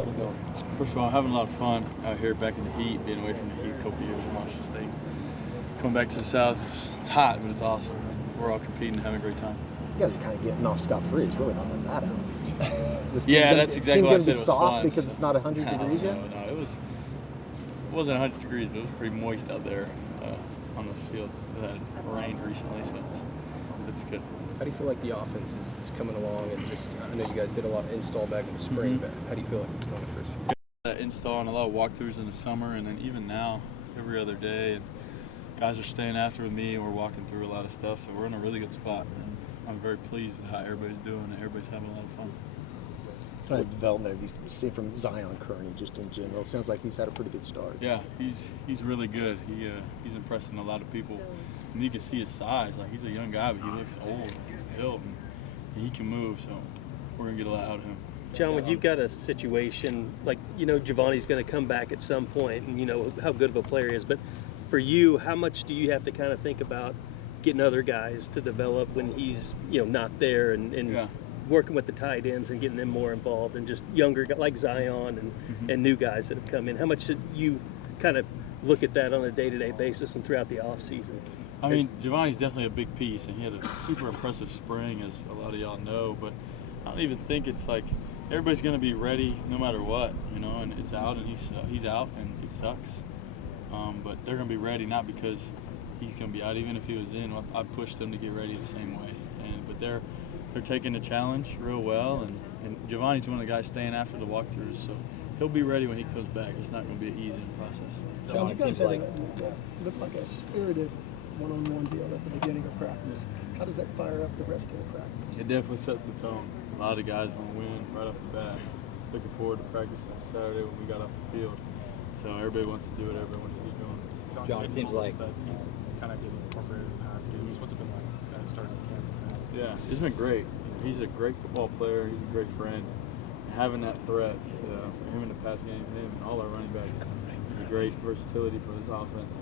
How's it going? First of all, having a lot of fun out here back in the heat, being away from the heat a couple years in Washington State. Coming back to the South, it's hot, but it's awesome. We're all competing and having a great time. You guys are kind of getting off scot-free. It's really not that bad out. That's exactly why I said it was soft fun. because it's not 100 degrees yet? No, it wasn't 100 degrees, but it was pretty moist out there on those fields. It had rained recently, so it's good. How do you feel like the offense is coming along? And just, I know you guys did a lot of install back in the spring, but how do you feel like it's going the first few? Install and a lot of walkthroughs in the summer, and then even now, every other day. And guys are staying after with me, and we're walking through a lot of stuff, so we're in a really good spot. And I'm very pleased with how everybody's doing, and everybody's having a lot of fun. What kind of development have you seen from Zion Kearney just in general? It sounds like he's had a pretty good start. Yeah, he's really good. He's impressing a lot of people. And you can see his size. Like, he's a young guy, but he looks old. He's built, and he can move, so we're going to get a lot out of him. John, when you've got a situation like, Giovanni's going to come back at some point, and you know how good of a player he is, but for you, how much do you have to kind of think about getting other guys to develop when he's, not there and working with the tight ends and getting them more involved, and just younger guys like Zion and new guys that have come in? How much should you kind of look at that on a day-to-day basis and throughout the offseason? I mean, Giovanni's definitely a big piece, and he had a super impressive spring, as a lot of y'all know, but I don't even think it's like everybody's going to be ready no matter what, and it's out, and he's out, and it sucks. But they're going to be ready, not because he's going to be out. Even if he was in, I pushed them to get ready the same way. But they're taking the challenge real well, and Giovanni's one of the guys staying after the walkthroughs, so he'll be ready when he comes back. It's not going to be an easy process. John, you guys had looked like a spirited one-on-one deal at the beginning of practice. How does that fire up the rest of the practice? It definitely sets the tone. A lot of guys want to win right off the bat. Looking forward to practice on Saturday when we got off the field. So everybody wants to do it. Everybody wants to get going. John, it seems like that he's kind of getting incorporated in the pass games. What's it been like starting the camp? Yeah, it's been great. He's a great football player. He's a great friend. Having that threat for him in the pass game, him and all our running backs, is a great versatility for this offense.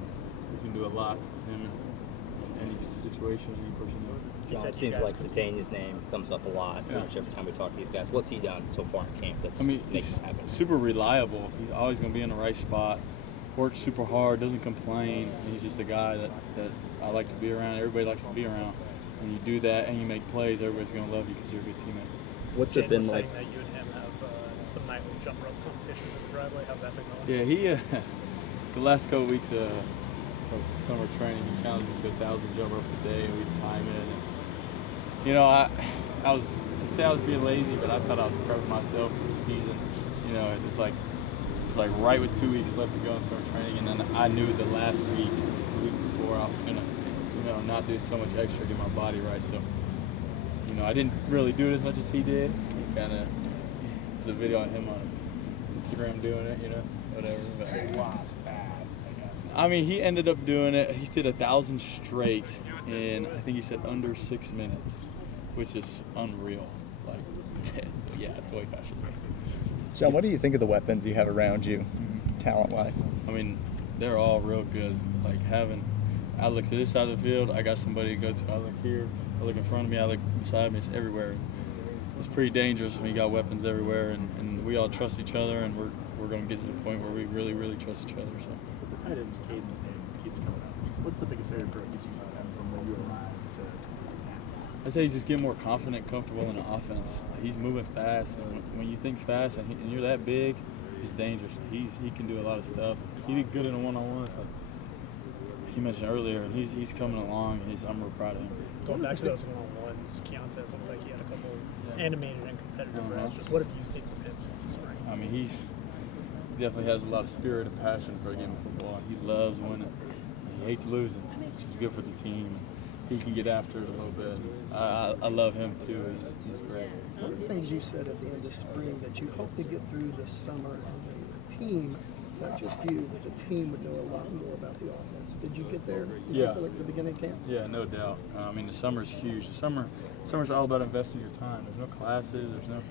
We can do a lot with him in any situation, any personnel. John, it seems like Satania's name comes up a lot pretty much every time we talk to these guys. What's he done so far in camp that's making he's it happen? super reliable. He's always going to be in the right spot. Works super hard, doesn't complain. He's just a guy that I like to be around. Everybody likes to be around. When you do that and you make plays, everybody's going to love you because you're a good teammate. What's it been like? That you and him have some nightly jump rope competitions in the driveway. How's that been going? Yeah, the last couple weeks of summer training, he challenged me to 1,000 jump ropes a day, and we'd time it. And, I'd say I was being lazy, but I thought I was prepping myself for the season. It was like right with 2 weeks left to go in summer training, and then I knew the last week, the week before, I was gonna, not do so much extra to get my body right. So, I didn't really do it as much as he did. He kind of, there's a video on him on Instagram doing it, whatever. But I mean, he ended up doing it. He did 1,000 straight in, I think he said, under 6 minutes, which is unreal. Like, it's way faster than me. John, what do you think of the weapons you have around you, talent-wise? I mean, they're all real good. Like, I look to this side of the field, I got somebody to go to. I look here, I look in front of me, I look beside me. It's everywhere. It's pretty dangerous when you got weapons everywhere, and we all trust each other, and we're going to get to the point where we really, really trust each other. So. But the tight end's cadence name keeps coming up. What's the biggest area of growth you see about him from when you arrived to now? I'd say he's just getting more confident, comfortable in the offense. He's moving fast, and when you think fast and you're that big, he's dangerous. He can do a lot of stuff. He did good in a one-on-one. It's like he mentioned earlier, and he's coming along. I'm real proud of him. Going back to those one-on-ones, Keontae looked like he had a couple of animated and competitive reps. Just what have you seen from him since the spring? I mean, he definitely has a lot of spirit and passion for a game of football. He loves winning. He hates losing, which is good for the team. He can get after it a little bit. I love him too. He's great. One of the things you said at the end of spring that you hope to get through this summer and the team, not just you, but the team would know a lot more about the offense. Did you get there? Yeah. At the beginning of camp? Yeah, no doubt. I mean, the summer's huge. Summer's all about investing your time. There's no classes. There's no,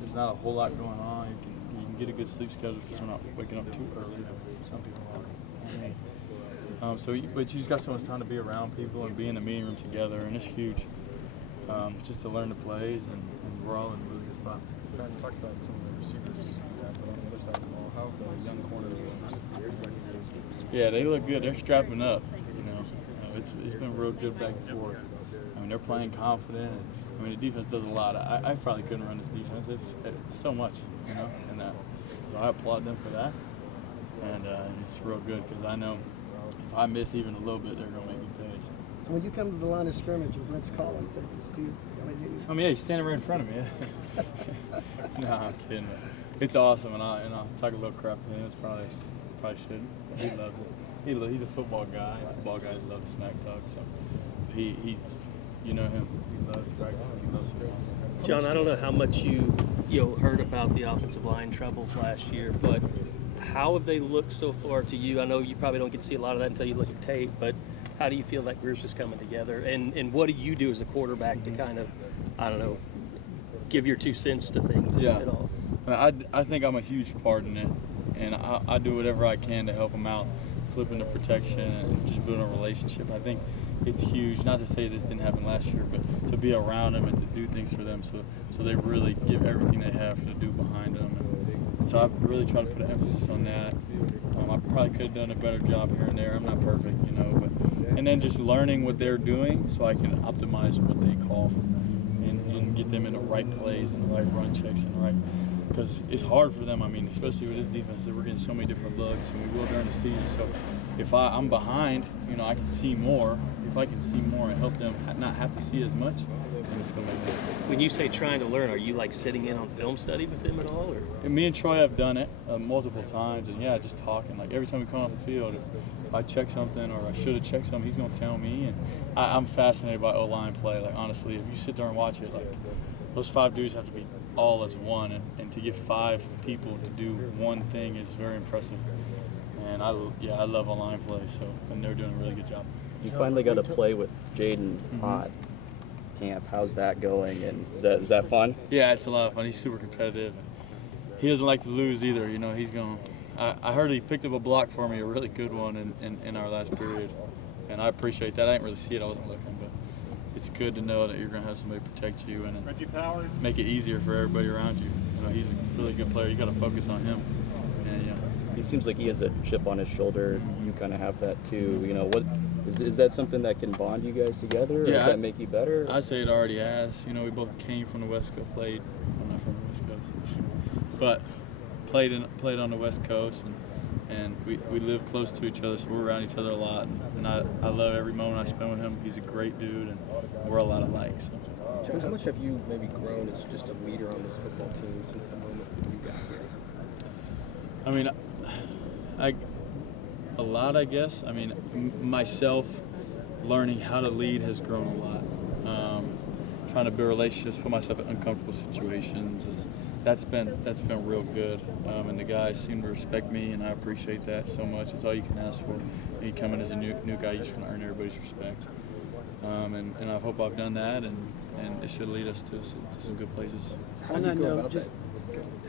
there's not a whole lot going on. You can get a good sleep schedule because we're not waking up too early. Some people are. But you just got so much time to be around people and be in the meeting room together, and it's huge. Just to learn the plays, and we're all in a really good spot. Pat, you talked about some of the receivers but on the other side of the ball. How have the young corners looked? Yeah, they look good. They're strapping up. It's been real good back and forth. I mean, they're playing confident. I mean, the defense does a lot. I probably couldn't run this defense. It's so much, and so I applaud them for that. And it's real good because I know if I miss even a little bit, they're gonna make me pay. So when you come to the line of scrimmage and Brent's calling things, Yeah, he's standing right in front of me. No, I'm kidding. It's awesome, and I'll talk a little crap to him. It's probably shouldn't. He loves it. He's a football guy. Football guys love to smack talk, so he's him. He loves practice. He loves football. John, I don't know how much you heard about the offensive line troubles last year, but how have they looked so far to you? I know you probably don't get to see a lot of that until you look at tape, but how do you feel that group is coming together? And what do you do as a quarterback to kind of, I don't know, give your 2 cents to things at all? I think I'm a huge part in it, and I do whatever I can to help them out, flipping the protection and just building a relationship. I think it's huge, not to say this didn't happen last year, but to be around them and to do things for them so they really give everything they have to do behind them. And so I really try to put an emphasis on that. I probably could have done a better job here and there. I'm not perfect, and then just learning what they're doing so I can optimize what they call and get them in the right plays and the right run checks and the right, because it's hard for them. I mean, especially with this defense, we're getting so many different looks, and we will during the season. So if I'm behind, I can see more. If I can see more and help them not have to see as much, then it's going to make sense. When you say trying to learn, are you like sitting in on film study with them at all? Or? And me and Troy have done it multiple times, and just talking. Like every time we come off the field, if I check something or I should have checked something, he's going to tell me. And I'm fascinated by O-line play. Like honestly, if you sit there and watch it, like those 5 dudes have to be all as one, and to get 5 people to do one thing is very impressive. And I love O-line play, and they're doing a really good job. You finally got to play with Jaden Ott camp. How's that going? And is that fun? Yeah, it's a lot of fun. He's super competitive. He doesn't like to lose either. He's going. I heard he picked up a block for me, a really good one in our last period, and I appreciate that. I didn't really see it. I wasn't looking, but it's good to know that you're going to have somebody protect you and make it easier for everybody around you. He's a really good player. You got to focus on him. And he seems like he has a chip on his shoulder. You kind of have that too. What is that something that can bond you guys together? Or does that make you better? I say it already has. We both came from the West Coast, played. I'm not from the West Coast, but played on the West Coast, and we live close to each other, so we're around each other a lot. And I love every moment I spend with him. He's a great dude, and we're a lot alike. So. John, how much have you maybe grown as just a leader on this football team since the moment that you got here? I mean, a lot, I guess. I mean, myself learning how to lead has grown a lot. Trying to build relationships, put myself in uncomfortable situations, that's been real good. And the guys seem to respect me, and I appreciate that so much. It's all you can ask for. You come in as a new guy, you just want to earn everybody's respect. And I hope I've done that, and it should lead us to some good places. How do you go about that?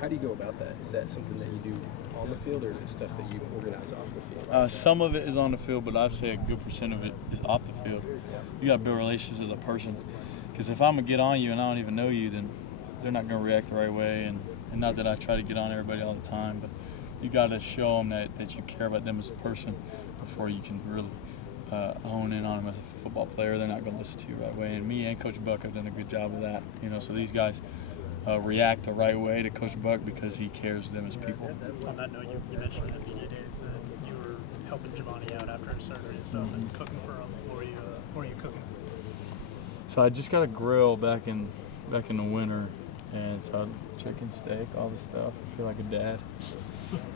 How do you go about that? Is that something that you do on the field, or is it stuff that you organize off the field? Some of it is on the field, but I'd say a good % of it is off the field. You got to build relationships as a person, because if I'm going to get on you and I don't even know you, then they're not going to react the right way. And not that I try to get on everybody all the time, but you got to show them that you care about them as a person before you can really hone in on them as a football player. They're not going to listen to you the right way. And me and Coach Buck have done a good job of that. So these guys react the right way to Coach Buck because he cares for them as people. On that note, you mentioned in the media days that you were helping Giovanni out after his surgery and stuff, and cooking for him. What were you cooking? So I just got a grill back in the winter, and so chicken, steak, all this stuff. I feel like a dad.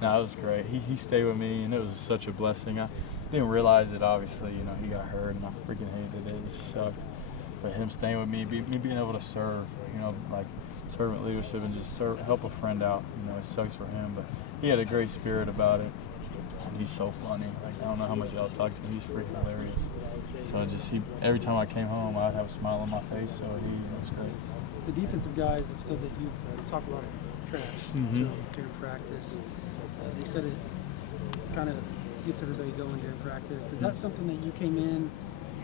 No, it was great. He stayed with me, and it was such a blessing. I didn't realize it, obviously. He got hurt, and I freaking hated it. It sucked. But him staying with me, me being able to serve, like servant leadership and just help a friend out. It sucks for him, but he had a great spirit about it. And he's so funny. Like, I don't know how much y'all talk to him. He's freaking hilarious. So every time I came home, I'd have a smile on my face. So he was great. The defensive guys have said that you talk a lot of trash during practice. They said it kind of gets everybody going during practice. Is that something that you came in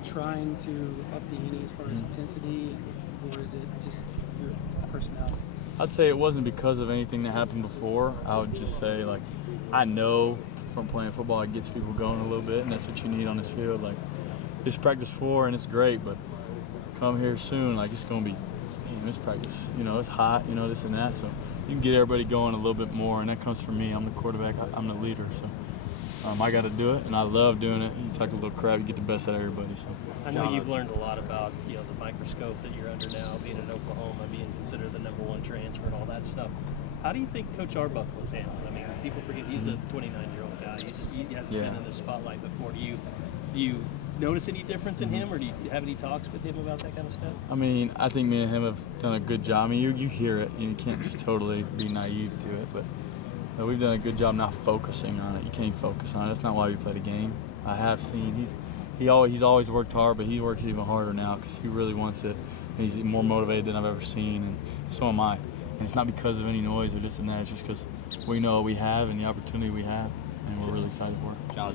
trying to up the ante as far as intensity, or is it just your personality? I'd say it wasn't because of anything that happened before. I would just say, like, I know from playing football it gets people going a little bit, and that's what you need on this field. Like, it's practice 4 and it's great, but come here soon, like, it's going to be, man, this practice, you know, it's hot, you know, this and that. So you can get everybody going a little bit more, and that comes from me. I'm the quarterback. I'm the leader. So I got to do it, and I love doing it. You talk a little crap, you get the best out of everybody. So I know you've learned a lot about, you know, the microscope that you're under now, being in Oklahoma, being considered the #1 transfer and all that stuff. How do you think Coach Arbuckle is handling? I mean, people forget he's a 29-year-old guy. He hasn't been in the spotlight before. Do you notice any difference in him, or do you have any talks with him about that kind of stuff? I mean, I think me and him have done a good job. I mean, you hear it, and you can't just totally be naive to it, but we've done a good job not focusing on it. You can't focus on it. That's not why we play the game. I have seen he's always worked hard, but he works even harder now because he really wants it, and he's more motivated than I've ever seen, and so am I. And it's not because of any noise or this and that. It's just because we know what we have and the opportunity we have, and we're really excited for it. John,